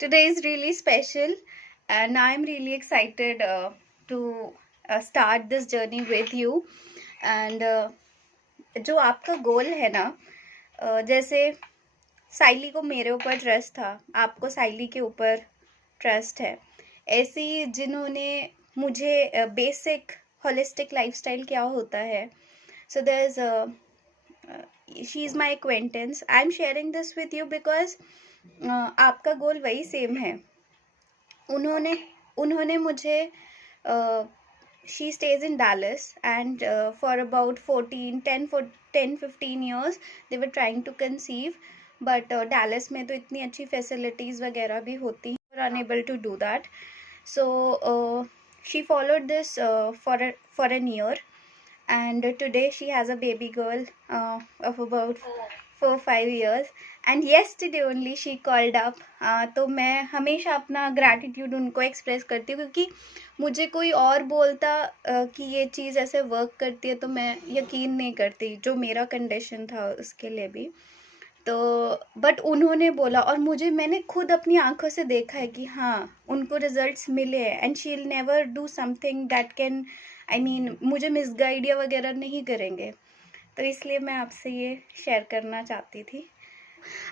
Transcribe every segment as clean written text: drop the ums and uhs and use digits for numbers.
Today is really special, and I'm really excited to start this journey with you. And जो आपका गोल है ना, जैसे साइली को मेरे ऊपर ट्रस्ट था, आपको साइली के ऊपर ट्रस्ट है, ऐसे ही जिन्होंने मुझे बेसिक होलिस्टिक लाइफस्टाइल क्या होता है, so there's she is my acquaintance. I'm sharing this with you because आपका गोल वही सेम है. उन्होंने उन्होंने मुझे she stays in Dallas, and for about 10-15 years they were trying to conceive, but Dallas में तो इतनी अच्छी facilities वगैरह भी होती हैं, were unable to do that. So she followed this for an year, and today she has a baby girl of about 4-5 years, and yesterday only she called up. तो मैं हमेशा अपना ग्रैटिट्यूड उनको एक्सप्रेस करती हूँ, क्योंकि मुझे कोई और बोलता कि ये चीज़ ऐसे वर्क करती है तो मैं यकीन नहीं करती, जो मेरा कंडीशन था उसके लिए भी. तो बट उन्होंने बोला, और मैंने खुद अपनी आंखों से देखा है कि हाँ, उनको रिजल्ट्स मिले हैं, and she will never do something that can, I mean, मुझे मिसगाइड या वगैरह नहीं करेंगे. तो इसलिए मैं आपसे ये शेयर करना चाहती थी.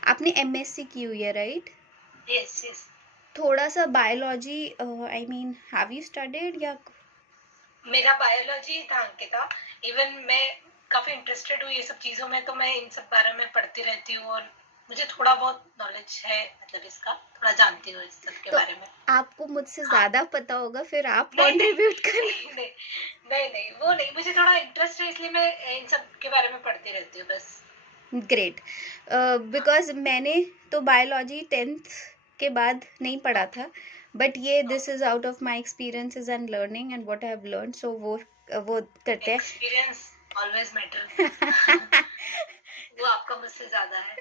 आपने एमएससी की हुई है, राइट? यस. थोड़ा सा biology, I mean, have you studied या? मेरा बायोलॉजी था अंकिता. इवन मैं काफी इंटरेस्टेड हूँ ये सब चीजों में, तो मैं इन सब बारे में पढ़ती रहती हूँ, और मुझे थोड़ा बहुत नॉलेज है, मतलब इसका थोड़ा जानती हूँ इस सब के बारे में. आपको मुझसे ज्यादा पता होगा, फिर आप कंट्रीब्यूट करें. नहीं, वो नहीं, मुझे थोड़ा इंटरेस्ट है, इसलिए मैं इन सब के बारे में पढ़ती रहती हूँ बस. ग्रेट. बिकॉज मैंने तो बायोलॉजी 10th के बाद नहीं पढ़ा था, बट ये this is out of my experiences and learning and what I have learn. So वो करते हैं. Experience always matter. वो आपका मुझसे ज्यादा है.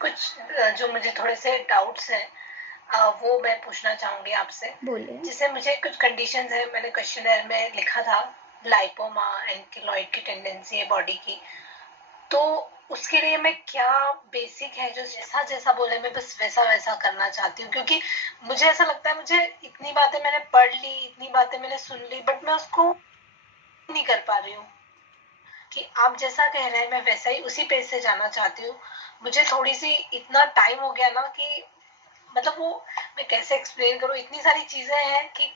कुछ जो मुझे थोड़े से डाउट्स हैं, वो मैं पूछना चाहूंगी आपसे. बोलिए. जिससे मुझे कुछ कंडीशंस है, मैंने क्वेश्चनर में लिखा था, लाइपोमा, एंकिलॉइड की टेंडेंसी है बॉडी की, तो उसके लिए मैं क्या बेसिक है, जो जैसा जैसा बोले मैं बस वैसा वैसा करना चाहती हूँ. क्योंकि मुझे ऐसा लगता है, मुझे इतनी बातें मैंने पढ़ ली, इतनी बातें मैंने सुन ली, बट मैं उसको नहीं कर पा रही हूँ. कि आप जैसा कह रहे हैं मैं वैसा ही उसी पेज से जाना चाहती हूँ. मुझे थोड़ी सी इतना टाइम हो गया ना कि मतलब वो मैं कैसे एक्सप्लेन करूँ, इतनी सारी चीजें हैं कि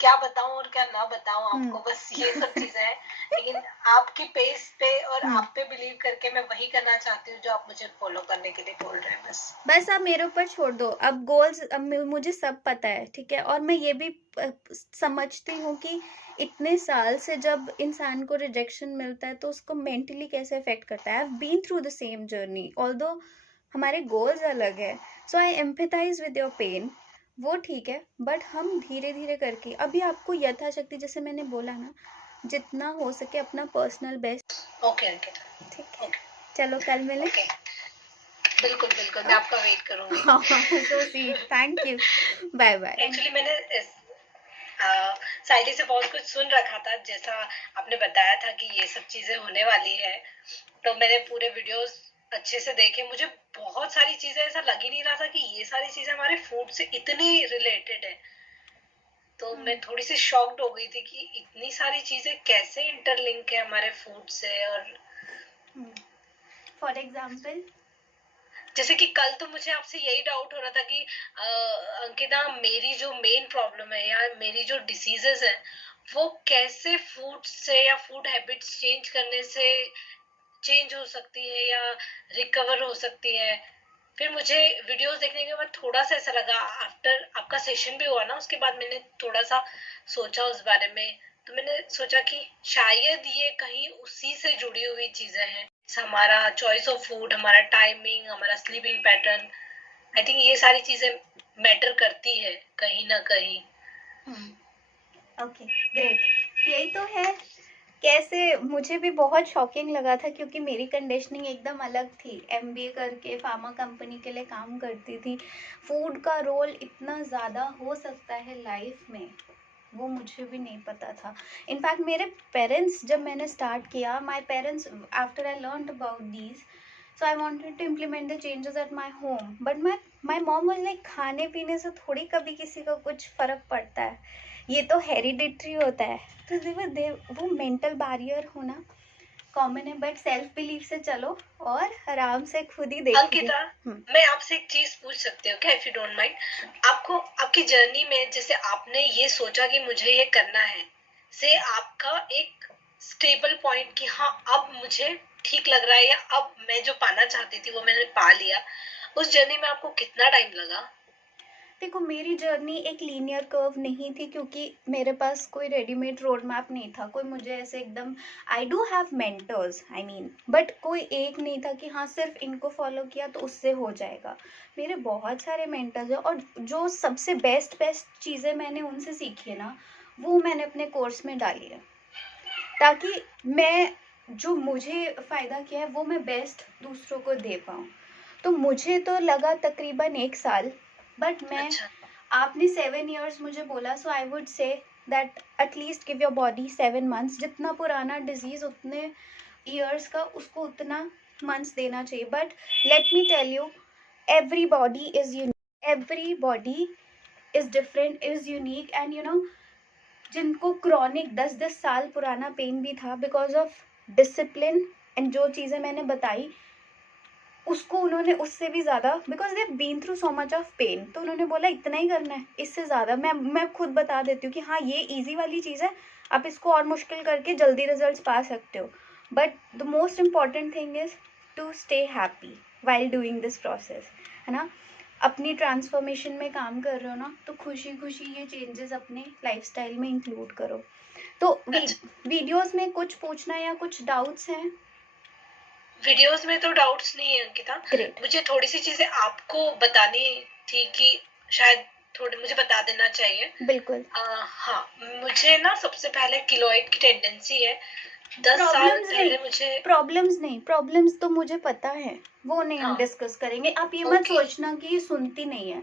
क्या बताऊं और क्या ना बताऊं आपको. बस ये सब चीजें हैं, लेकिन आपकी पेस पे और आप पे बिलीव करके मैं वही करना चाहती हूँ जो आप मुझे फॉलो करने के लिए बोल रहे हैं. बस आप मेरे ऊपर छोड़ दो. अब गोल्स, अब मुझे सब पता है, ठीक है, और मैं ये भी समझती हूँ कि इतने साल से जब इंसान को रिजेक्शन मिलता है तो उसको मेंटली कैसे अफेक्ट करता है. I have been through the same journey, although हमारे गोल्स अलग है. So I empathise with your pain, वो ठीक है, बट हम धीरे धीरे करके, अभी आपको यथाशक्ति, जैसे मैंने बोला ना, जितना हो सके अपना पर्सनल बेस्ट. ओके, ठीक है, चलो कल मिले. बिल्कुल, मैं आपका वेट करूंगी. So sweet, thank you, bye bye. Actually मैंने साइली से बहुत कुछ सुन रखा था, जैसा आपने बताया था कि ये सब चीजें होने वाली है, तो मैंने पूरे वीडियोस अच्छे से देखे. मुझे बहुत सारी चीजें, ऐसा लग ही नहीं रहा था कि ये सारी चीजें हमारे फूड से इतनी रिलेटेड है. तो मैं थोड़ी सी शॉक्ड हो गई थी कि इतनी सारी चीजें कैसे इंटरलिंक है हमारे फूड से. और फॉर एग्जाम्पल, जैसे कि कल तो मुझे आपसे यही डाउट हो रहा था कि अंकिता, मेरी जो मेन प्रॉब्लम है या मेरी जो डिसीजेस है, वो कैसे फूड से या फूड हैबिट्स चेंज करने से चेंज हो सकती है या रिकवर हो सकती है. फिर मुझे वीडियोस देखने के बाद थोड़ा सा ऐसा लगा, आफ्टर आपका सेशन भी हुआ ना, उसके बाद मैंने थोड़ा सा सोचा उस बारे में. तो मैंने सोचा कि शायद ये कहीं उसी से जुड़ी हुई चीजें हैं. हमारा चॉइस ऑफ फूड, हमारा टाइमिंग, हमारा स्लीपिंग पैटर्न, आई थिंक ये सारी चीजें मैटर करती है कहीं ना कहीं. Okay, great. यही तो है. कैसे, मुझे भी बहुत शॉकिंग लगा था, क्योंकि मेरी कंडीशनिंग एकदम अलग थी. एमबीए करके फार्मा कंपनी के लिए काम करती थी. फूड का रोल इतना ज़्यादा हो सकता है लाइफ में, वो मुझे भी नहीं पता था. इनफैक्ट मेरे पेरेंट्स, जब मैंने स्टार्ट किया, my parents, after I learn about these, So I wanted to implement the changes at my home. But my mom was like, खाने पीने से थोड़ी कभी किसी को कुछ फर्क पड़ता है, ये तो हेरिडिटरी होता है. तो वो मेंटल बैरियर होना कॉमन है, बट सेल्फ बिलीफ से चलो और आराम से खुद ही देखोगे. अंकिता, मैं आपसे एक चीज पूछ सकती हूँ क्या, इफ यू डोंट माइंड? आपको आपकी जर्नी में जैसे आपने ये सोचा कि मुझे ये करना है, से आपका एक स्टेबल पॉइंट कि हाँ अब मुझे ठीक लग रहा है, या अब मैं जो पाना चाहती थी वो मैंने पा लिया, उस जर्नी में आपको कितना टाइम लगा? देखो, मेरी जर्नी एक लीनियर कर्व नहीं थी, क्योंकि मेरे पास कोई रेडीमेड रोड मैप नहीं था. कोई मुझे ऐसे एकदम, I do have mentors, I mean, but कोई एक नहीं था कि हाँ सिर्फ इनको फॉलो किया तो उससे हो जाएगा. मेरे बहुत सारे मेंटर्स हैं, और जो सबसे बेस्ट चीज़ें मैंने उनसे सीखी है ना, वो मैंने अपने कोर्स में डाली है, ताकि मैं जो मुझे फ़ायदा किया है वो मैं बेस्ट दूसरों को दे पाऊँ. तो मुझे तो लगा तकरीबन 1 साल, बट मैं, अच्छा, आपने 7 years मुझे बोला, so I would say that at least give your body 7 months. जितना पुराना डिजीज उतने ईयर्स का, उसको उतना मंथ्स देना चाहिए. But let me tell you, everybody is unique, everybody is different, is unique. And you know, जिनको chronic 10-10 साल पुराना पेन भी था, बिकॉज ऑफ डिसिप्लिन एंड जो चीज़ें मैंने बताई, उसको उन्होंने उससे भी ज़्यादा, because they been through so much of pain, तो उन्होंने बोला इतना ही करना है, इससे ज़्यादा मैं खुद बता देती हूँ कि हाँ ये इजी वाली चीज़ है, आप इसको और मुश्किल करके जल्दी रिजल्ट्स पा सकते हो. But the most important thing is to stay happy while doing this process, है ना. अपनी ट्रांसफॉर्मेशन में काम कर रहे हो ना, तो खुशी खुशी ये चेंजेस अपने लाइफस्टाइल में इंक्लूड करो. तो वीडियोस में कुछ पूछना या कुछ डाउट्स हैं? वीडियोस में तो डाउट्स नहीं है अंकिता. ग्रेट. मुझे थोड़ी सी चीजें आपको बतानी थी कि शायद थोड़ी मुझे बता देना चाहिए. बिल्कुल. हाँ, मुझे ना सबसे पहले किलोइड की टेंडेंसी है. 10 साल पहले मुझे प्रॉब्लम्स तो मुझे पता है, वो नहीं हम हाँ, डिस्कस करेंगे. आप ये मत सोचना कि ये सुनती नहीं है.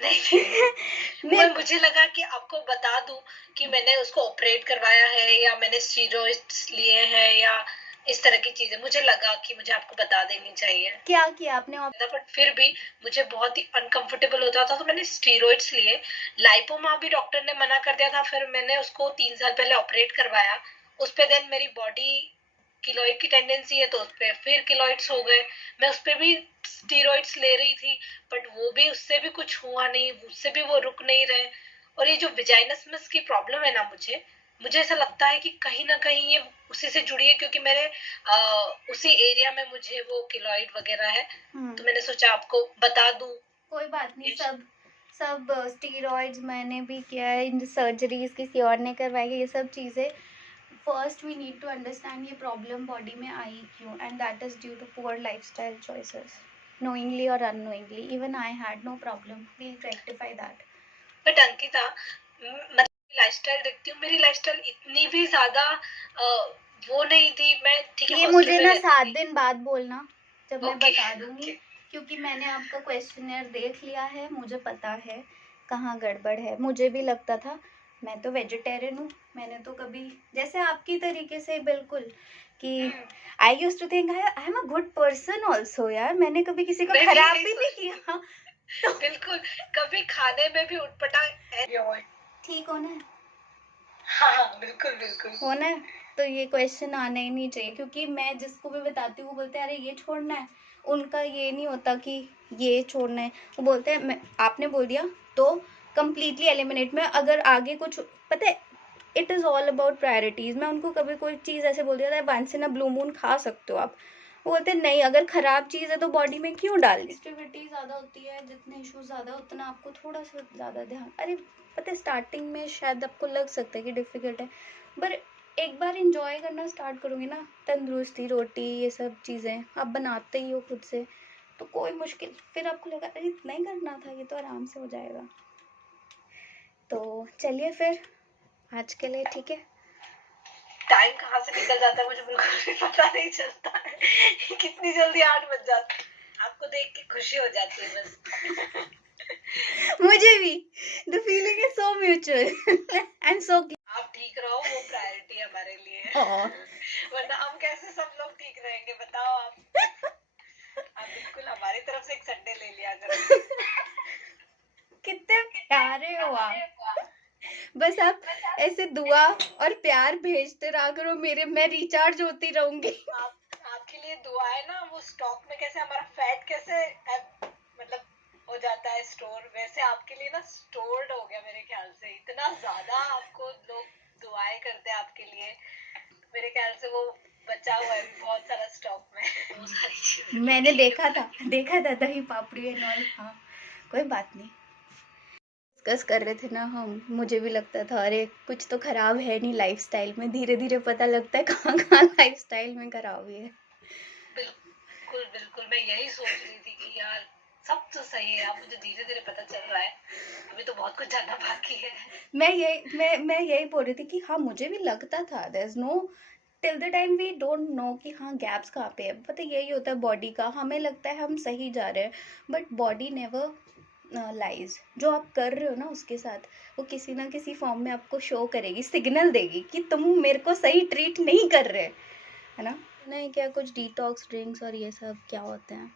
नहीं, मुझे लगा कि आपको बता दूं कि मैंने उसको ऑपरेट करवाया है, या मैंने स्टीरॉइड्स लिए हैं, या इस तरह की चीजें. मुझे लगा कि मुझे आपको बता देनी चाहिए. क्या किया आपने? बट फिर भी मुझे बहुत ही अनकंफर्टेबल होता था, तो मैंने स्टीरॉइड्स लिए. लाइपोमा भी डॉक्टर ने मना कर दिया था, फिर मैंने उसको 3 साल पहले ऑपरेट करवाया. उस पे देन मेरी बॉडी किलोइड की टेंडेंसी है, तो उस पे फिर किलोइड्स हो गए. मैं उस पे भी स्टीरॉइड्स ले रही थी, बट वो भी, उससे भी कुछ हुआ नहीं, उससे भी वो रुक नहीं रहे. और ये जो विजाइनसमस की प्रॉब्लम है ना, मुझे ऐसा लगता है कि कहीं ना कहीं ये उसी से जुड़ी है, क्योंकि मेरे उसी एरिया में मुझे वो किलोइड वगैरह है. तो मैंने सोचा आपको बता दूं. कोई बात नहीं, सब स्टीरॉइड्स मैंने भी किया है, सर्जरीज किसी और ने करवाई है, ये सब चीज़ें. First we need to understand ये प्रॉब्लम बॉडी में आई क्यों, and that is due to poor lifestyle choices, knowingly or unknowingly. Even I had no problem. We'll rectify that. But Ankita, मतलब लाइफस्टाइल देखती हूँ, मेरी लाइफस्टाइल इतनी भी ज्यादा वो नहीं थी. मैं ठीक है, ये मुझे ना 7 दिन बाद बोलना, जब मैं बता दूंगी, क्योंकि मैंने आपका क्वेश्चनर देख लिया है, मुझे पता है कहाँ गड़बड़ है. मुझे भी लगता था, मैं तो वेजिटेरियन हूँ, मैंने तो कभी, जैसे आपकी तरीके से बिल्कुल, कि I use to think I am a good person also. यार मैंने कभी किसी को खराब भी नहीं किया. तो बिल्कुल, कभी खाने में भी उटपटांग ठीक होना है. हाँ, बिल्कुल बिल्कुल होना है. तो ये क्वेश्चन आना ही नहीं चाहिए, क्योंकि मैं जिसको भी बताती हूँ वो बोलते हैं अरे ये छोड़ना है. उनका ये नहीं होता कि ये छोड़ना है, वो बोलते हैं मैं, आपने बोल दिया तो कम्प्लीटली एलिमिनेट. में अगर आगे कुछ, पता है, it is all about priorities. मैं उनको कभी कोई चीज़ ऐसे बोल दिया था, once in a blue moon खा सकते हो आप, वो बोलते हैं नहीं, अगर ख़राब चीज़ है तो बॉडी में क्यों डाल. एक्टिविटी ज़्यादा होती है, जितने इशूज़ ज़्यादा उतना आपको थोड़ा सा ज़्यादा ध्यान. अरे पता है, स्टार्टिंग में शायद आपको लग सकता है कि डिफ़िकल्ट है, पर एक बार इंजॉय करना स्टार्ट करोगे ना, तंदुरुस्ती, रोटी, ये सब चीज़ें आप बनाते ही हो खुद से, तो कोई मुश्किल, फिर आपको लगा अरे इतना ही करना था, ये तो आराम से हो जाएगा. तो चलिए फिर आज के लिए ठीक है. टाइम कहाँ से निकल जाता है मुझे बिल्कुल भी पता नहीं चलता है. कितनी जल्दी 8 बज जाते हैं. आपको देख के खुशी हो जाती है बस. मुझे भी. The feeling is so mutual. I am so. आप ठीक रहो, वो प्रायोरिटी है हमारे लिए. वरना हम कैसे सब लोग ठीक रहेंगे, बताओ आप. रहे हो आप। बस आप ऐसे दुआ और प्यार भेजते रहा करो मेरे, मैं रिचार्ज होती रहूंगी। आपके लिए दुआ है ना, वो स्टॉक में कैसे हमारा फैट कैसे मतलब हो जाता है स्टोर, वैसे आपके लिए ना स्टोर्ड हो गया मेरे ख्याल से, इतना ज्यादा आपको लोग दुआएं करते हैं आपके लिए, मेरे ख्याल से वो बचा हुआ है बहुत सारा स्टॉक में वो सारी चीजें मैंने देखा था दही पापड़ी एंड ऑल। हाँ कोई बात नहीं, डिस्कस कर रहे थे ना हम, मुझे भी लगता था अरे कुछ तो खराब है नहीं लाइफस्टाइल में, धीरे धीरे पता लगता है कहाँ कहाँ लाइफस्टाइल में खराबी है। बिल्कुल बिल्कुल, मैं यही सोच रही थी कि यार सब तो सही है, अब मुझे धीरे धीरे पता चल रहा है, अभी तो बहुत कुछ जानना बाकी है। मैं यही बोल रही थी कि हाँ मुझे भी लगता था there is no, till the time we don't know कि हाँ गैप्स कहाँ पे है, पता यही होता है बॉडी का, हमें लगता है हम सही जा रहे हैं बट बॉडी नेवर लाइज। जो आप कर रहे हो ना उसके साथ, वो किसी ना किसी फॉर्म में आपको शो करेगी, सिग्नल देगी कि तुम मेरे को सही ट्रीट नहीं कर रहे, है ना। नहीं क्या कुछ डिटॉक्स ड्रिंक्स और ये सब क्या होते हैं?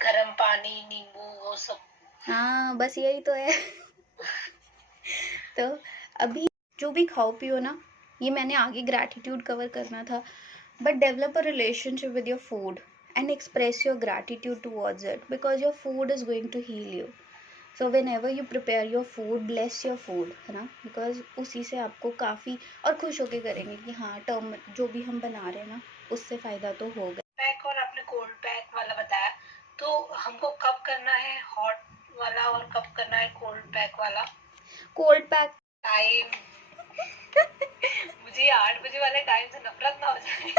गर्म पानी, नींबू, वो सब। हाँ बस यही तो है। तो अभी जो भी खाओ पियो ना, ये मैंने आगे ग्रैटिट्यूड कवर करना था, but develop a relationship with your food and express your gratitude towards it because your food is going to heal you. So whenever you prepare your food, bless your food, है ना, because उसी से आपको काफ़ी और खुश होके करेंगे कि हाँ टर्म जो भी हम बना रहे हैं ना उससे फ़ायदा तो होगा। पैक और आपने कोल्ड पैक वाला बताया, तो हमको कब करना है हॉट वाला और कब करना है कोल्ड पैक वाला? कोल्ड पैक टाइम मुझे 8 बजे वाले टाइम से नफरत ना हो जाए।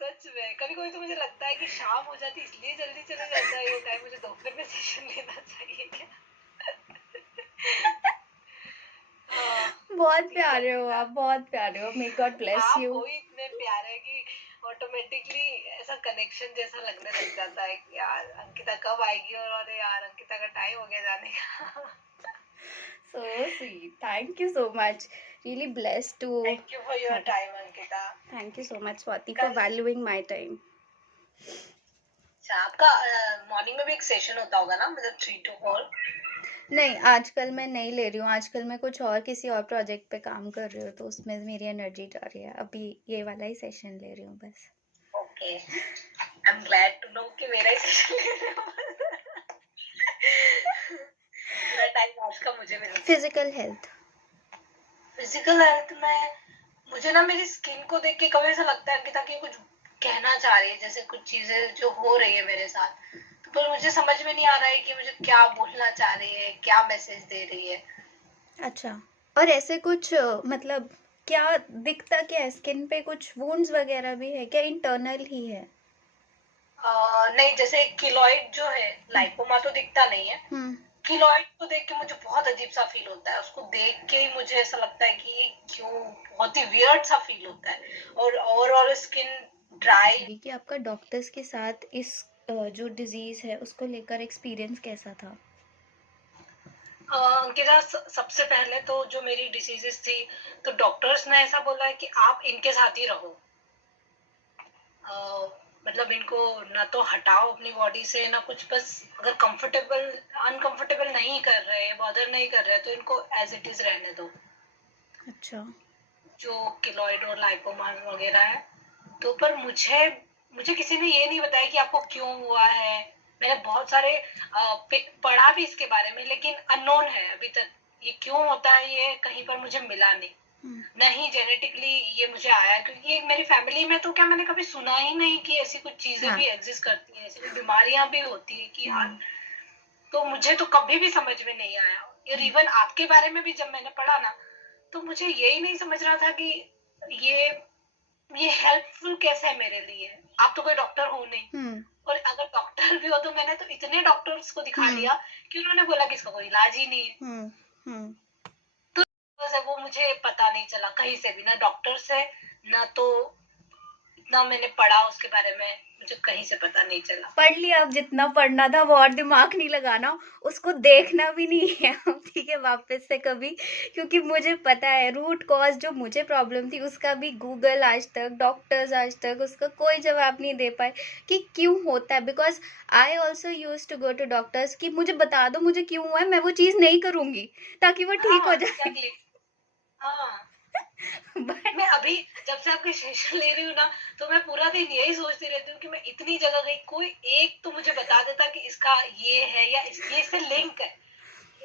सच में कभी कभी तो मुझे लगता है कि शाम हो जाती इसलिए जल्दी चले जाता है ये टाइम, मुझे दोपहर में सेशन लेना चाहिए क्या? बहुत प्यारे हो आप, बहुत प्यारे हो, मे गॉड ब्लेस आप यू। हो ही इतने प्यारे कि ऑटोमेटिकली ऐसा कनेक्शन जैसा लगने लग जाता है कि यार अंकिता कब आएगी, और अरे यार अंकिता का टाइम हो गया जाने का। So sweet, thank you so much, really blessed to thank you for your time Ankita. thank you so much Swati for valuing my time. अच्छा, आपका मॉर्निंग में भी एक सेशन होता होगा ना, मतलब 3 to 4? नहीं आजकल मैं नहीं ले रही हूँ, आजकल मैं कुछ और किसी और प्रोजेक्ट पे काम कर रही हूँ तो उसमें मेरी एनर्जी जा रही है, अभी ये वाला ही सेशन ले रही हूँ बस। Okay, I am glad to know कि मेरा ही सेशन ले रहे हो। पूरा टाइम आज का मुझे मिला। फिजिकल हेल्थ में मुझे ना मेरी स्किन को देख के कभी ऐसा लगता है अंकिता कि कुछ कहना चाह रही है, जैसे कुछ चीजें जो हो रही है मेरे साथ, तो पर मुझे समझ में नहीं आ रहा है कि मुझे क्या बोलना चाह रही है, क्या मैसेज दे रही है। अच्छा, और ऐसे कुछ मतलब क्या दिखता क्या है स्किन पे, कुछ वुंड्स वगैरह भी है क्या, इंटरनल ही है? नहीं, जैसे किलॉइड जो है, लाइपोमा तो दिखता नहीं है, किलॉइड को देख के मुझे बहुत अजीब सा फील होता है, उसको देख के ही मुझे ऐसा लगता है कि क्यों, बहुत ही वियर्ड सा फील होता है, और ओवरऑल स्किन ड्राई। कि आपका डॉक्टर्स के साथ इस जो डिजीज है उसको लेकर एक्सपीरियंस कैसा था? अंकिता सबसे पहले तो जो मेरी डिसीजेस थी, तो डॉक्टर्स ने ऐसा बोला है कि आप इनके साथ ही रहो, मतलब इनको ना तो हटाओ अपनी बॉडी से ना कुछ, बस अगर कंफर्टेबल अनकंफर्टेबल नहीं कर रहे, बॉदर नहीं कर रहे, तो इनको एज इट इज रहने दो। अच्छा, जो किलॉइड और लाइपोमा वगैरह है, तो पर मुझे मुझे किसी ने ये नहीं बताया कि आपको क्यों हुआ है। मैंने बहुत सारे पढ़ा भी इसके बारे में, लेकिन अननोन है अभी तक, ये क्यों होता है ये कहीं पर मुझे मिला नहीं जेनेटिकली ये मुझे आया, क्योंकि मेरी फैमिली में तो क्या मैंने कभी सुना ही नहीं कि ऐसी कुछ चीजें भी एग्जिस्ट करती हैं, ऐसी कोई बीमारियां भी होती है कि यार, तो मुझे तो कभी भी समझ में नहीं आया। और इवन आपके बारे में भी जब मैंने पढ़ा ना, तो मुझे यही नहीं समझ रहा था कि ये ये हेल्पफुल कैसे है मेरे लिए। आप तो कोई डॉक्टर हो नहीं, और अगर डॉक्टर भी हो तो मैंने तो इतने डॉक्टर्स को दिखा लिया कि उन्होंने बोला कि इसका कोई इलाज ही नहीं है। तो वो मुझे पता नहीं चला कहीं से भी, ना डॉक्टर से, ना तो जितना मैंने पढ़ा उसके बारे में मुझे कहीं से पता नहीं चला। पढ़ लिया, अब जितना पढ़ना था वो, और दिमाग नहीं लगाना, उसको देखना भी नहीं है अब, ठीक है, वापस से कभी, क्योंकि मुझे पता है रूट कॉज जो मुझे प्रॉब्लम थी उसका भी गूगल आज तक, डॉक्टर्स आज तक उसका कोई जवाब नहीं दे पाए कि क्यों होता है। Because I also use to go to doctors कि मुझे बता दो मुझे क्यों हुआ है, मैं वो चीज़ नहीं करूँगी ताकि वो ठीक हो जाए। एग्जैक्टली। हाँ, बट मैं अभी जब से आपके सेशन ले रही हूँ ना, तो मैं पूरा दिन यही सोचती रहती हूँ कि मैं इतनी जगह गई, कोई एक तो मुझे बता देता कि इसका ये है या ये इससे लिंक है।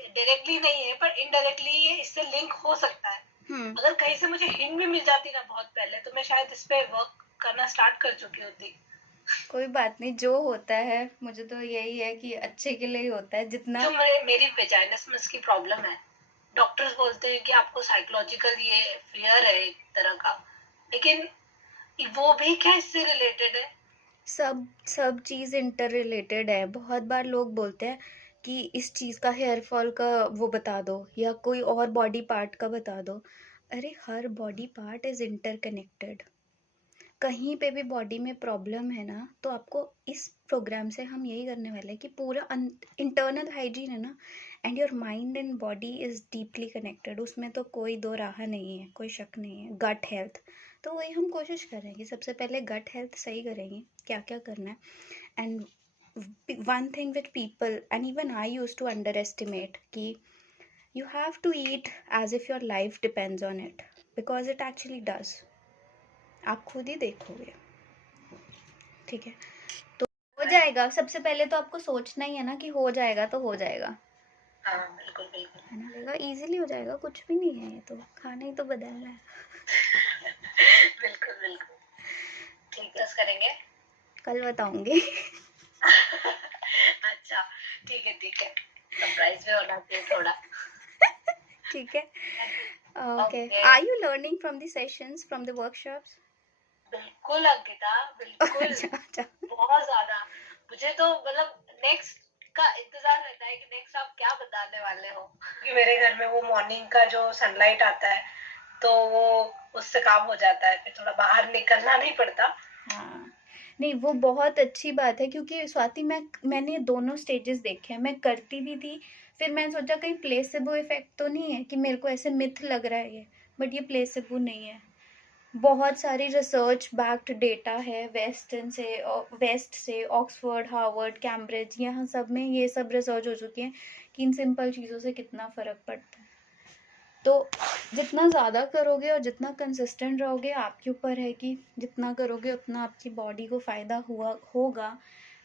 डायरेक्टली नहीं है पर इनडायरेक्टली ये इससे लिंक हो सकता है। अगर कहीं से मुझे हिंट भी मिल जाती ना बहुत पहले, तो मैं शायद इस पे वर्क करना स्टार्ट कर चुकी होती। कोई बात नहीं, जो होता है मुझे तो यही है कि अच्छे के लिए ही होता है जितना। जो मेरी वेजाइनसमस की प्रॉब्लम है, डॉक्टर्स बोलते हैं कि आपको साइकोलॉजिकल ये फियर है एक तरह का, लेकिन वो भी क्या इससे रिलेटेड है? सब सब चीज़ इंटर रिलेटेड है। बहुत बार लोग बोलते हैं कि इस चीज़ का, हेयर फॉल का वो बता दो या कोई और बॉडी पार्ट का बता दो। अरे हर body part is interconnected. कहीं पे भी बॉडी में प्रॉब्लम है ना, तो आपको इस प्रोग्राम से हम यही करने वाले हैं कि पूरा इंटरनल हाइजीन है ना, and your mind and body is deeply connected, उसमें तो कोई दो राह नहीं है, कोई शक नहीं है। गट हेल्थ, तो वही हम कोशिश करेंगे, सबसे पहले गट हेल्थ सही करेंगे, क्या क्या करना है। And one thing which people and even I use to underestimate कि you have to eat as if your life depends on it, because it actually does. आप खुद ही देखोगे, ठीक है, तो हो जाएगा। सबसे पहले तो आपको सोचना ही है ना कि हो जाएगा तो हो जाएगा। हाँ बिल्कुल बिल्कुल, है ना, देखा इजीली हो जाएगा, कुछ भी नहीं है, ये तो खाना ही तो बदलना है। बिल्कुल बिल्कुल, ठीक है करेंगे। कल बताऊंगी। अच्छा ठीक है ठीक है, सरप्राइज भी होना चाहिए थोड़ा। ठीक है, okay. Okay. Are you learning from the sessions, from the workshops? बिल्कुल अंकिता, बिल्कुल अच्छा। बहुत ज्यादा। मुझे तो मतलब नेक्स्ट का इंतजार रहता है कि नेक्स्ट आप क्या बताने वाले हो, क्योंकि मेरे घर में वो मॉर्निंग का जो सनलाइट आता है तो वो उससे काम हो जाता है, फिर थोड़ा बाहर निकलना नहीं पड़ता। हाँ, नहीं वो बहुत अच्छी बात है, क्योंकि स्वाति मैंने दोनों स्टेजेस देखे हैं, मैं करती भी थी, फिर मैंने सोचा कहीं प्लेसेबो इफेक्ट तो नहीं है कि मेरे को ऐसे मिथ लग रहा है ये, बट ये प्लेसेबो नहीं है। बहुत सारी रिसर्च बैक्ड डेटा है, वेस्ट से ऑक्सफोर्ड, हार्वर्ड, कैम्ब्रिज, यहाँ सब में ये सब रिसर्च हो चुकी है कि इन सिंपल चीज़ों से कितना फ़र्क पड़ता है। तो जितना ज़्यादा करोगे और जितना कंसिस्टेंट रहोगे, आपके ऊपर है कि जितना करोगे उतना आपकी बॉडी को फ़ायदा हुआ होगा।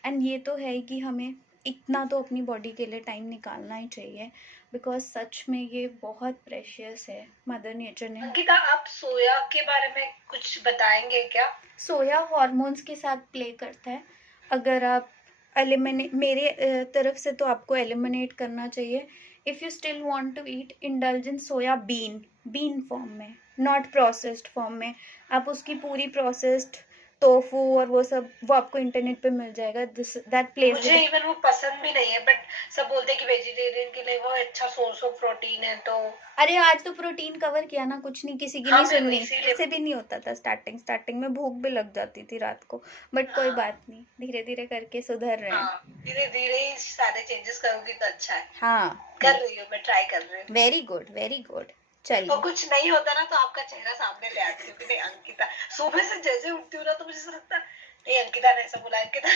एंड ये तो है कि हमें इतना तो अपनी बॉडी के लिए टाइम निकालना ही चाहिए, बिकॉज सच में ये बहुत प्रेशियस है, मदर नेचर ने। अंकिता आप सोया के बारे में कुछ बताएंगे क्या? सोया हॉर्मोन्स के साथ प्ले करता है। अगर आप एलिमिनेट, मेरे तरफ से तो आपको एलिमिनेट करना चाहिए। If you still want to eat, indulge in soya bean form में, नॉट प्रोसेस्ड फॉर्म में। आप उसकी पूरी प्रोसेस्ड टोफू और वो सब, वो आपको इंटरनेट पे मिल जाएगा। दैट प्लेस मुझे इवन वो पसंद भी नहीं है, बट सब बोलते हैं कि वेजिटेरियन के लिए वो अच्छा सोर्स ऑफ प्रोटीन है। तो अरे आज तो प्रोटीन कवर किया ना, कुछ नहीं, किसी की हाँ, नहीं सुननी। इसीलिए ऐसे भी नहीं होता था, स्टार्टिंग में भूख भी लग जाती थी रात को, बट कोई बात नहीं, धीरे धीरे करके सुधर रहे हैं। हाँ, धीरे धीरे ही सारे चेंजेस करूंगी तो अच्छा है। हाँ, कर रही हूँ, मैं ट्राई कर रही हूँ। Very good very good. तो चलिए, कुछ नहीं होता ना तो आपका चेहरा सामने ले आती हूँ कि नहीं अंकिता, सुबह से जैसे उठती हूँ ना तो मुझे ऐसा लगता है नहीं अंकिता ने ऐसा बोला, अंकिता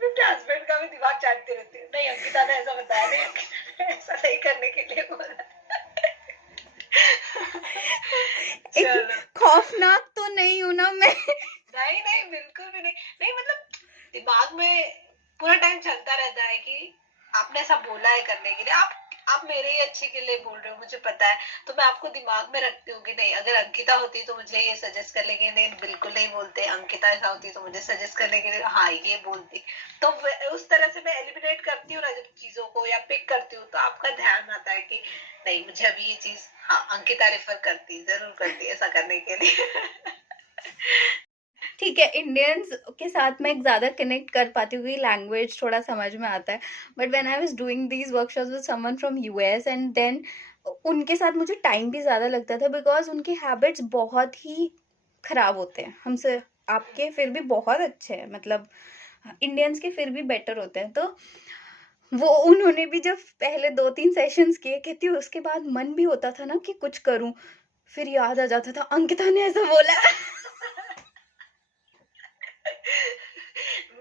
मैं अपने हस्बैंड का भी दिमाग चाटती रहती हूँ, नहीं अंकिता ने ऐसा बताया, नहीं अंकिता ने ऐसा नहीं करने के लिए बोला। एक खौफनाक तो नहीं हूं ना मैं? नहीं नहीं बिल्कुल भी नहीं, नहीं मतलब दिमाग में पूरा टाइम चलता रहता है कि आपने ऐसा बोला है करने के लिए, आप मेरे ही अच्छे के लिए बोल रहे हो, मुझे पता है, तो मैं आपको दिमाग में रखती हूँ कि नहीं अगर अंकिता होती तो मुझे ये सजेस्ट कर लेंगे, नहीं बिल्कुल नहीं बोलते, अंकिता ऐसा होती तो मुझे सजेस्ट करने के लिए हाँ ये बोलती, तो उस तरह से मैं एलिमिनेट करती हूँ ना जब चीजों को या पिक करती हूँ, तो आपका ध्यान आता है कि नहीं मुझे अभी ये चीज हाँ अंकिता रेफर करती, जरूर करती ऐसा करने के लिए। ठीक है, इंडियंस के साथ मैं ज़्यादा कनेक्ट कर पाती हूँ, लैंग्वेज थोड़ा समझ में आता है, but when I was doing these workshops with someone from US, and then उनके साथ मुझे टाइम भी ज़्यादा लगता था, बिकॉज उनकी हैबिट्स बहुत ही खराब होते हैं हमसे, आपके फिर भी बहुत अच्छे हैं, मतलब इंडियंस के फिर भी बेटर होते हैं। तो वो उन्होंने भी जब पहले 2-3 सेशंस किए, कहती है उसके बाद मन भी होता था ना कि कुछ करूं, फिर याद आ जाता था अंकिता ने ऐसा बोला।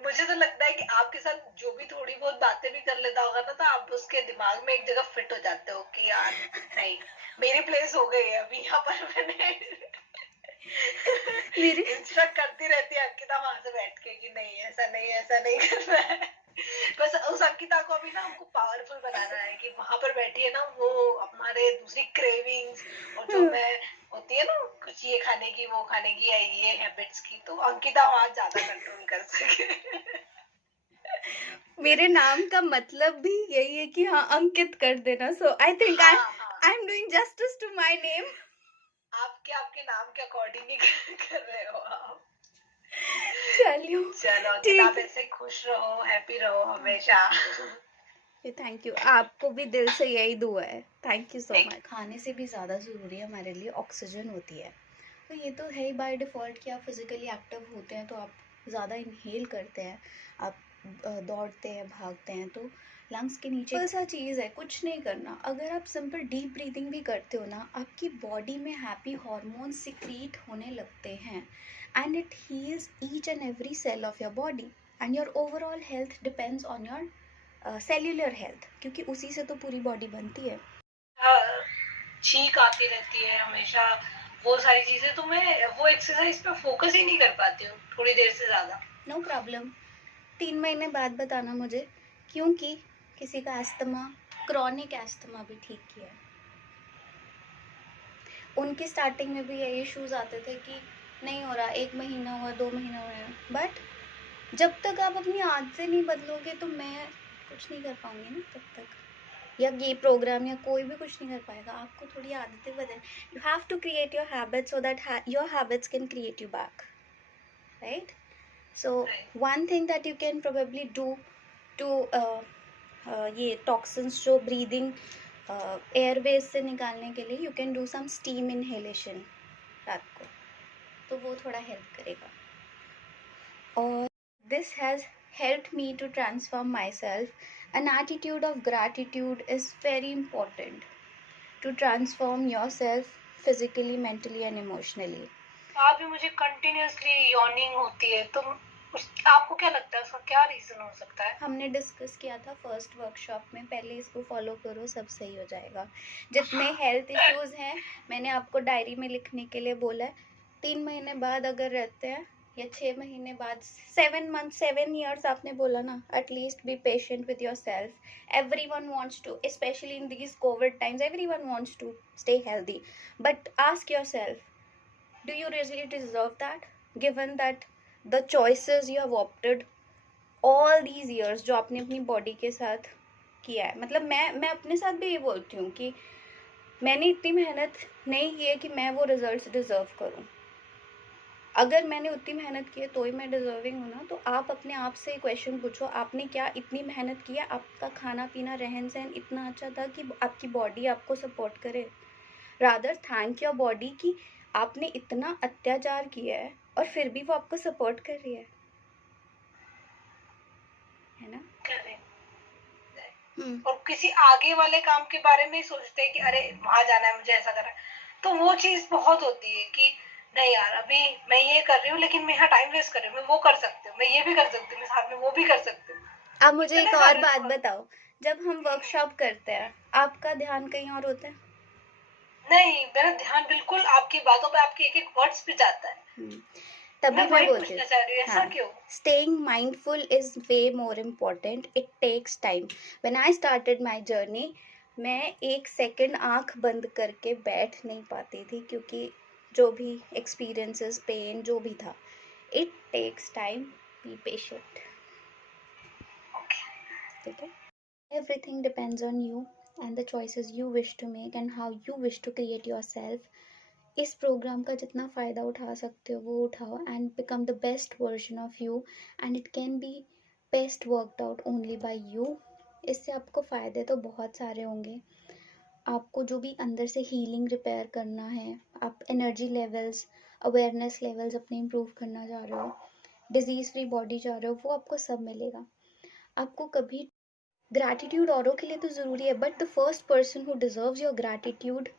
मुझे तो लगता है कि आपके साथ जो भी थोड़ी बहुत बातें भी कर लेता होगा ना, तो आप उसके दिमाग में एक जगह फिट हो जाते हो कि यार नहीं, मेरी प्लेस हो गई है अभी यहाँ पर। मैंने तो मेरे इंस्ट्रक्ट करती रहती है अंकिता वहां से बैठ के कि नहीं ऐसा नहीं, ऐसा नहीं करना है। बस उस अंकिता को अभी ना हमको पावरफुल बनाना है कि वहां पर बैठी है ना, वो हमारे दूसरी क्रेविंग्स और जो मैं होती है ना कुछ ये खाने की वो खाने की या ये हैबिट्स की, तो अंकिता वहां ज्यादा कंट्रोल कर सके। मेरे नाम का मतलब भी यही है कि हाँ अंकित कर देना, सो आई थिंक आई हाँ हाँ, I am doing justice to my name. आपके आपके नाम के अकॉर्डिंग ही कर रहे हो आप। चलियो चलो अंकिता, आप ठीक है। ऐसे खुश रहो, हैप्पी रहो हमेशा। थैंक यू, आपको भी दिल से यही दुआ है, थैंक यू सो मच। खाने से भी ज़्यादा ज़रूरी है हमारे लिए ऑक्सीजन होती है, तो ये तो है ही बाय डिफ़ॉल्ट कि आप फिज़िकली एक्टिव होते हैं तो आप ज़्यादा इनहेल करते हैं, आप दौड़ते हैं भागते हैं, तो लंग्स के नीचे सिंपल सा चीज़ है, कुछ नहीं करना। अगर आप सिंपल डीप ब्रीदिंग भी करते हो ना, आपकी बॉडी में हैप्पी हार्मोन्स सिक्रीट होने लगते हैं, and it heals each and every cell of your body, and your overall health depends on your cellular health, क्योंकि उसी से तो पूरी बॉडी बनती है। हाँ, छींक आती रहती है हमेशा, वो सारी चीजें, तो मैं वो एक्सरसाइज पे फोकस ही नहीं कर पाती हूँ थोड़ी देर से ज्यादा। नो प्रॉब्लम, 3 महीने बाद बताना मुझे, क्योंकि किसी का एस्थमा, क्रॉनिक एस्थमा भी ठीक किया है। उनकी स्टार्टिंग में भी ये इश्यूज आते थे कि नहीं हो रहा, 1 महीना हुआ, 2 महीना हुआ, बट जब तक आप अपनी आदतें नहीं बदलोगे तो मैं कुछ नहीं कर पाऊंगी ना तब तक, या ये प्रोग्राम या कोई भी कुछ नहीं कर पाएगा। आपको थोड़ी आदतें बदल, you have to create your habits so that your habits can create you back, right? So one thing that you can probably do to ये टॉक्सिन्स जो ब्रीदिंग एयरवेज से निकालने के लिए, you can do some steam inhalation रात को, तो वो थोड़ा हेल्प करेगा। और this has helped me to transform myself. An attitude of gratitude is very important to transform yourself physically, mentally and emotionally. अभी मुझे कंटिन्यूअसली यॉर्निंग होती है, तो आपको क्या लगता है उसका क्या रीजन हो सकता है? हमने डिस्कस किया था फर्स्ट वर्कशॉप में, पहले इसको फॉलो करो, सब सही हो जाएगा। जितने हेल्थ इश्यूज हैं मैंने आपको डायरी में लिखने के लिए बोला है। 3 महीने बाद अगर रहते हैं या 6 महीने बाद, 7 मंथ, 7 years आपने बोला ना, at least be patient with yourself. Everyone wants to, specially in these COVID times, everyone wants to stay healthy, but ask yourself, do you really deserve that, given that the choices you have opted all these years जो आपने अपनी body के साथ किया है। मतलब मैं अपने साथ भी ये बोलती हूँ कि मैंने इतनी मेहनत नहीं की है कि मैं वो रिजल्ट्स डिजर्व करूँ। अगर मैंने उतनी मेहनत की है तो ही मैं डिजर्विंग हूँ ना, तो आप अपने आप से क्वेश्चन पूछो, आपने क्या इतनी मेहनत की है? आपका खाना पीना रहन सहन इतना अच्छा था कि आपकी बॉडी आपको सपोर्ट करे? रादर थैंक योर बॉडी कि आपने इतना अत्याचार किया है और फिर भी वो आपको सपोर्ट कर रही है ना? और किसी आगे वाले काम के बारे में ही सोचते हैं कि अरे वहां जाना है, मुझे ऐसा करना है, तो वो चीज बहुत होती है कि नहीं यार, अभी मैं ये कर रही हूँ लेकिन मैं यहाँ टाइम वेस्ट कर रही हूँ, मैं वो कर सकती हूँ, मैं ये भी कर सकती हूँ, मैं साथ में वो भी कर सकती हूँ। अब मुझे एक इतने और सारे बात बताओ, जब हम वर्कशॉप करते हैं आपका ध्यान कहीं और होता है? नहीं, मेरा ध्यान बिल्कुल आपकी बातों पे, आपके एक एक वर्ड्स पे जाता है। तभी मैं वही बोलती पूछना हूँ, चाह रही हूँ, ऐसा हाँ, क्यों? Staying mindful is way more important, it takes time. When I started my journey, मैं 1 सेकंड आंख बंद करके बैठ नहीं पाती थी, क्योंकि जो भी एक्सपीरियंसेस, पेन जो भी था, it takes time, be patient, ठीक है? Everything depends on you and the choices you wish to make and how you wish to create yourself. इस प्रोग्राम का जितना फ़ायदा उठा सकते हो वो उठाओ, and become the best version of you, and it can be best worked out only by you. इससे आपको फ़ायदे तो बहुत सारे होंगे। आपको जो भी अंदर से हीलिंग रिपेयर करना है, आप एनर्जी लेवल्स, अवेयरनेस लेवल्स अपने इम्प्रूव करना चाह रहे हो, डिजीज़ फ्री बॉडी चाह रहे हो, वो आपको सब मिलेगा। आपको कभी ग्रैटिट्यूड औरों के लिए तो ज़रूरी है, but the first person who deserves your gratitude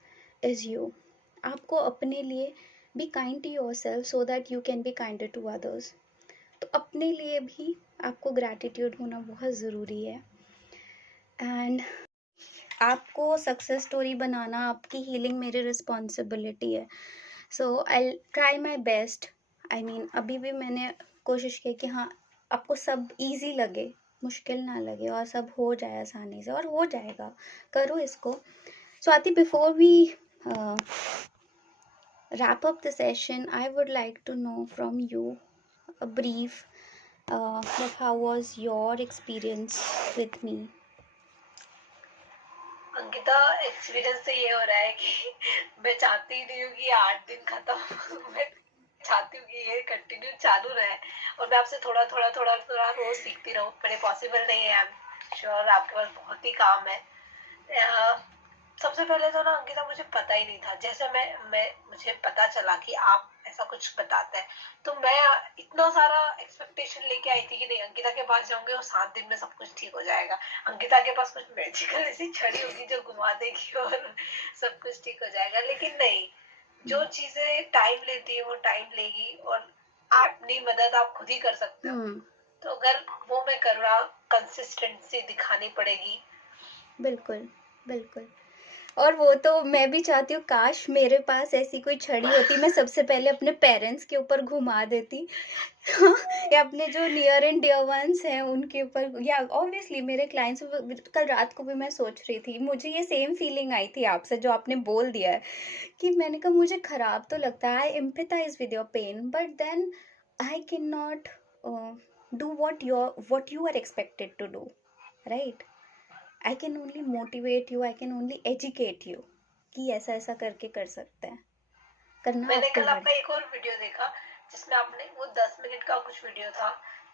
is you. आपको अपने लिए be kind to yourself so that you can be kinder to others. तो अपने लिए भी आपको ग्रैटिट्यूड होना बहुत ज़रूरी है। एंड आपको सक्सेस स्टोरी बनाना, आपकी हीलिंग मेरी रिस्पॉन्सिबिलिटी है। So I try my best. I mean अभी भी मैंने कोशिश की कि हाँ, आपको सब इजी लगे, मुश्किल ना लगे, और सब हो जाए आसानी से, और हो जाएगा। करो इसको। Swati, before we wrap up the session, I would like to know from you a brief that how was your experience with me? Ankita, experience तो ये हो रहा है कि मैं चाहती ही नहीं हूँ कि 8 दिन खत्म हो। मैं चाहती हूँ कि ये कंटिन्यू चालू रहे और मैं आपसे थोड़ा थोड़ा थोड़ा थोड़ा रोज सीखती रहूँ, पर ये पॉसिबल नहीं है। आई एम श्योर आपके पास बहुत ही काम है। सबसे पहले तो ना अंकिता, मुझे पता ही नहीं था। जैसे मैं मुझे पता चला कि आप ऐसा कुछ बताते हैं, तो मैं इतना सारा एक्सपेक्टेशन लेके आई थी कि नहीं, अंकिता के पास जाऊंगी और 7 दिन में सब कुछ ठीक हो जाएगा। अंकिता के पास कुछ मैजिकल ऐसी छड़ी होगी जो घुमा देगी और सब कुछ ठीक हो जाएगा। लेकिन नहीं, जो चीजें टाइम लेती है वो टाइम लेगी, और आप अपनी मदद आप खुद ही कर सकते हो। तो अगर वो मैं कर रहा, कंसिस्टेंसी दिखानी पड़ेगी। बिल्कुल बिल्कुल। और वो तो मैं भी चाहती हूँ, काश मेरे पास ऐसी कोई छड़ी होती, मैं सबसे पहले अपने पेरेंट्स के ऊपर घुमा देती या अपने जो नियर एंड डियर वंस हैं उनके ऊपर, या ऑब्वियसली मेरे क्लाइंट्स। कल रात को भी मैं सोच रही थी, मुझे ये सेम फीलिंग आई थी आपसे जो आपने बोल दिया है, कि मैंने कहा मुझे खराब तो लगता है, I empathise with your pain, but then I can not do what you are expected to do, right? I can only motivate you, I can only educate you कि ऐसा ऐसा करके कर सकते हैं, करना मैंने आपको कल पड़े। आपका एक और वीडियो देखा जिसमें आपने, वो 10 मिनट का कुछ वीडियो था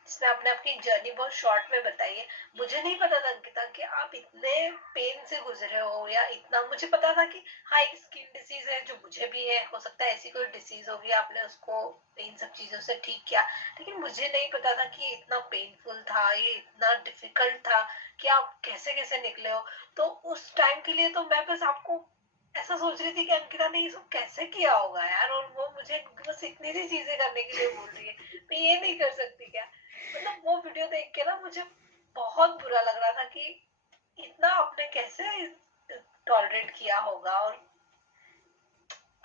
जिसमें आपने आपकी जर्नी बहुत शॉर्ट में बताई है। मुझे नहीं पता था अंकिता कि आप इतने पेन से गुजरे हो, या इतना। मुझे पता था कि हाँ, एक स्किन डिसीज है जो मुझे भी है, हो सकता है ऐसी कोई डिसीज होगी, आपने उसको इन सब चीजों से ठीक किया। लेकिन मुझे नहीं पता था कि इतना पेनफुल था, ये इतना डिफिकल्ट था कि आप कैसे कैसे निकले हो। तो उस टाइम के लिए तो मैं बस आपको ऐसा सोच रही थी कि अंकिता ने इसको कैसे किया होगा यार, और वो मुझे बस इतनी सी चीजें करने के लिए बोल रही है, मैं ये नहीं कर सकती क्या? मतलब वो वीडियो देख के ना मुझे बहुत बुरा लग रहा था कि इतना आपने कैसे टॉलरेट किया होगा, और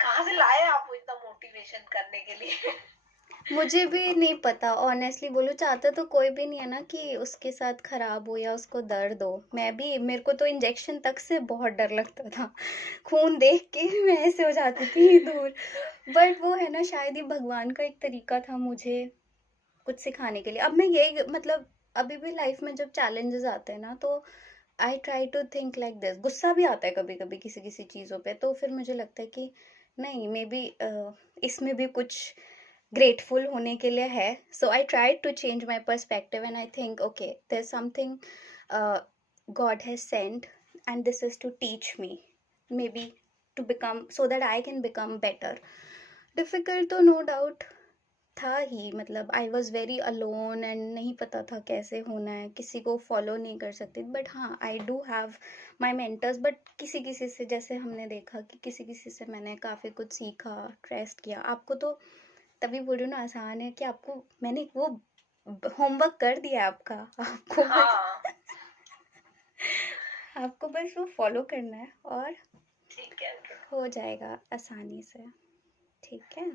कहाँ से लाए आप वो इतना मोटिवेशन करने के लिए। मुझे भी नहीं पता, ऑनेस्टली बोलूँ, चाहता तो कोई भी नहीं है ना कि उसके साथ खराब हो या उसको दर्द हो। मैं भी, मेरे को तो इंजेक्शन तक से बहुत डर लगता था, खून देख के मैं ऐसे हो जाती थी दूर। बट वो है ना, शायद ही भगवान का एक तरीका था मुझे कुछ सिखाने के लिए। अब मैं यही, मतलब अभी भी लाइफ में जब चैलेंजेस आते हैं ना, तो I try to think like this. गुस्सा भी आता है कभी कभी किसी किसी चीज़ों पे, तो फिर मुझे लगता है कि नहीं, मे बी इसमें भी कुछ ग्रेटफुल होने के लिए है। So I try to change my perspective and I think okay, there something God has sent and this is to teach me, maybe to become, so that I can become better. Difficult तो no doubt था ही, मतलब I was very alone and नहीं पता था कैसे होना है, किसी को फॉलो नहीं कर सकती। बट हाँ, I do have my mentors, but किसी किसी से, जैसे हमने देखा कि किसी किसी से मैंने काफ़ी कुछ सीखा, ट्रस्ट किया। आपको तो तभी बोल रही हूँ ना, आसान है कि आपको मैंने वो होमवर्क कर दिया आपका, आपको बस हाँ, आपको बस वो फॉलो करना है और ठीक है। हो जाएगा आसानी से। ठीक है।